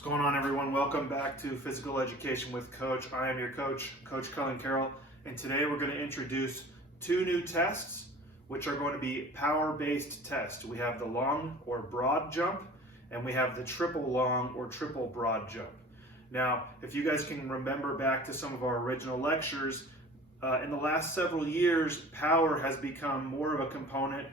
What's going on, everyone? Welcome back to Physical Education with Coach. I am your coach, Coach Cullen Carroll, and today we're going to introduce two new tests, which are going to be power-based tests. We have the long or broad jump, and we have the triple long or triple broad jump. Now, if you guys can remember back to some of our original lectures, in the last several years, power has become more of a component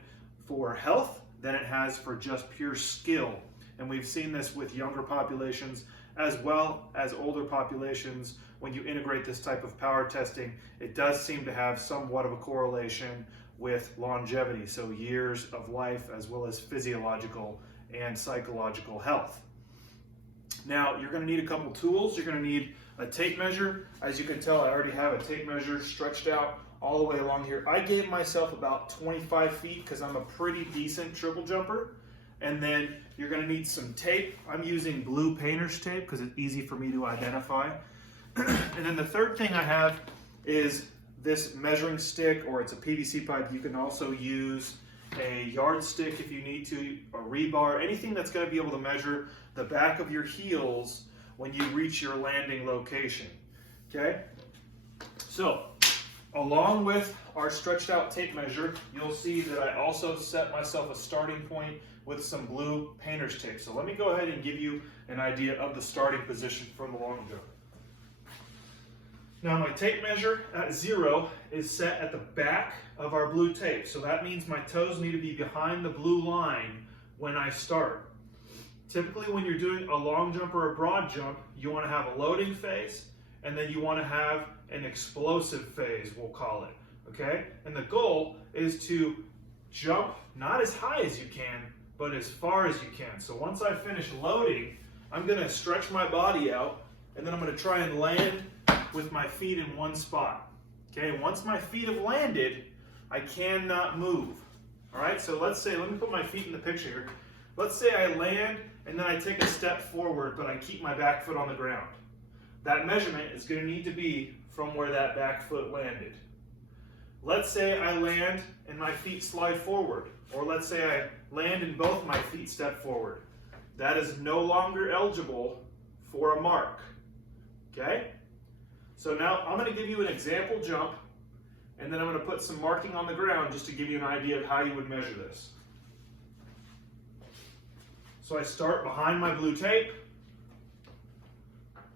for health than it has for just pure skill. And we've seen this with younger populations as well as older populations. When you integrate this type of power testing, it does seem to have somewhat of a correlation with longevity, so years of life as well as physiological and psychological health. Now, you're going to need a couple tools. You're going to need a tape measure. As you can tell, I already have a tape measure stretched out all the way along here. I gave myself about 25 feet because I'm a pretty decent triple jumper. And then you're going to need some tape. I'm using blue painter's tape because it's easy for me to identify. And then the third thing I have is this measuring stick, or it's a PVC pipe. You can also use a yardstick if you need to, a rebar, anything that's going to be able to measure the back of your heels when you reach your landing location. Okay? So, along with our stretched out tape measure, you'll see that I also set myself a starting point with some blue painter's tape. So let me go ahead and give you an idea of the starting position for the long jump. Now my tape measure at 0 is set at the back of our blue tape. So that means my toes need to be behind the blue line when I start. Typically when you're doing a long jump or a broad jump, you want to have a loading phase and then you want to have an explosive phase, we'll call it. Okay? And the goal is to jump not as high as you can, but as far as you can. So once I finish loading, I'm going to stretch my body out, and then I'm going to try and land with my feet in one spot. Okay, once my feet have landed, I cannot move. All right, so let's say, let me put my feet in the picture here. Let's say I land, and then I take a step forward, but I keep my back foot on the ground. That measurement is going to need to be from where that back foot landed. Let's say I land and my feet slide forward, or let's say I land and both my feet step forward. That is no longer eligible for a mark. Okay? So now I'm going to give you an example jump, and then I'm going to put some marking on the ground just to give you an idea of how you would measure this. So I start behind my blue tape.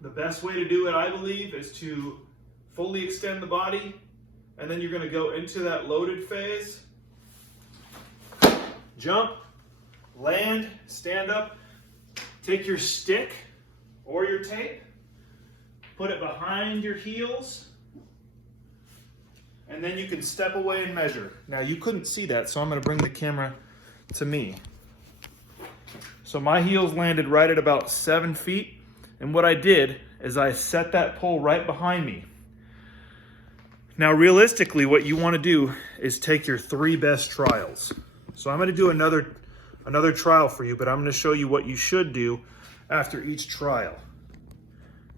The best way to do it, I believe, is to fully extend the body, and then you're going to go into that loaded phase. Jump, land, stand up, take your stick or your tape, put it behind your heels, and then you can step away and measure. Now you couldn't see that, so I'm going to bring the camera to me. So my heels landed right at about 7 feet, and what I did is I set that pole right behind me. Now realistically, what you want to do is take your 3 best trials. So I'm going to do another trial for you, but I'm going to show you what you should do after each trial.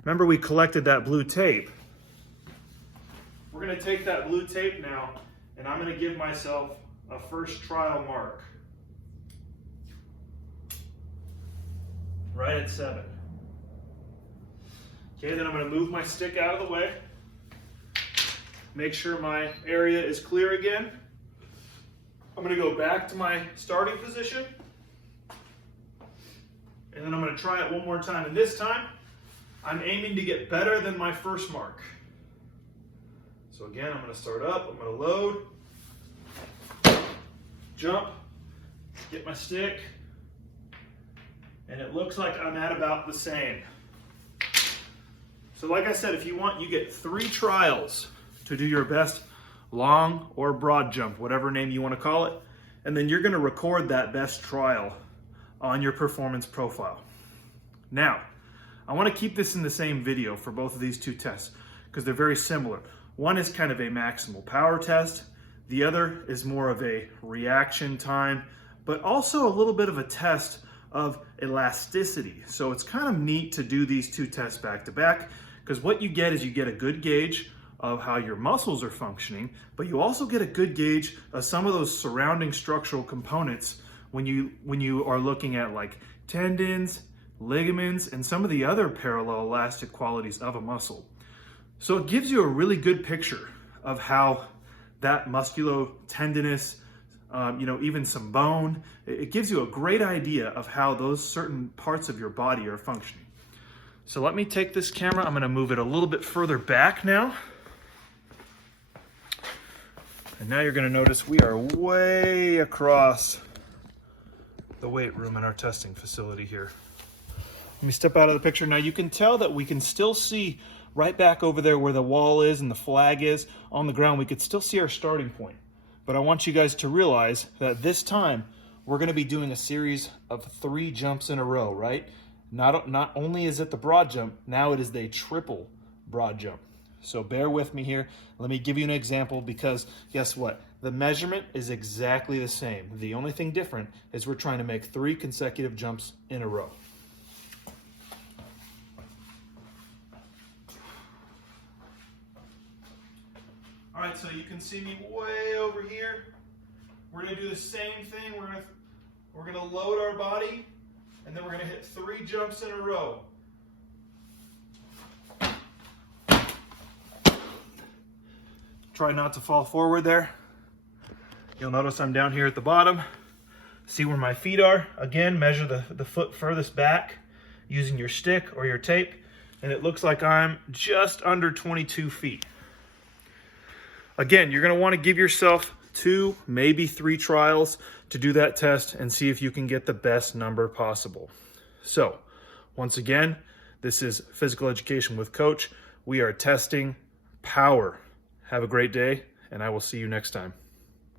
Remember, we collected that blue tape. We're going to take that blue tape now, and I'm going to give myself a first trial mark. Right at 7. Okay, then I'm going to move my stick out of the way. Make sure my area is clear again. I'm going to go back to my starting position. And then I'm going to try it one more time. And this time, I'm aiming to get better than my first mark. So again, I'm going to start up. I'm going to load. Jump. Get my stick. And it looks like I'm at about the same. So like I said, if you want, you get 3 trials to do your best long or broad jump, whatever name you want to call it, and then you're going to record that best trial on your performance profile. Now, I want to keep this in the same video for both of these 2 tests because they're very similar. One is kind of a maximal power test, the other is more of a reaction time, but also a little bit of a test of elasticity. So it's kind of neat to do these 2 tests back to back, because what you get is you get a good gauge of how your muscles are functioning, but you also get a good gauge of some of those surrounding structural components when you are looking at like tendons, ligaments, and some of the other parallel elastic qualities of a muscle. So it gives you a really good picture of how that musculotendinous, even some bone, it gives you a great idea of how those certain parts of your body are functioning. So let me take this camera, I'm gonna move it a little bit further back now. And now you're gonna notice we are way across the weight room in our testing facility here. Let me step out of the picture. Now you can tell that we can still see right back over there where the wall is and the flag is on the ground. We could still see our starting point. But I want you guys to realize that this time we're gonna be doing a series of 3 jumps in a row, right? Not only is it the broad jump, now it is the triple broad jump. So bear with me here. Let me give you an example, because guess what? The measurement is exactly the same. The only thing different is we're trying to make 3 consecutive jumps in a row. All right, so you can see me way over here. We're gonna do the same thing. We're gonna load our body, and then we're gonna hit 3 jumps in a row. Try not to fall forward there. You'll notice I'm down here at the bottom. See where my feet are. Again, measure the foot furthest back using your stick or your tape, and it looks like I'm just under 22 feet. Again, you're gonna wanna give yourself 2, maybe 3 trials to do that test and see if you can get the best number possible. So, once again, this is Physical Education with Coach. We are testing power. Have a great day, and I will see you next time.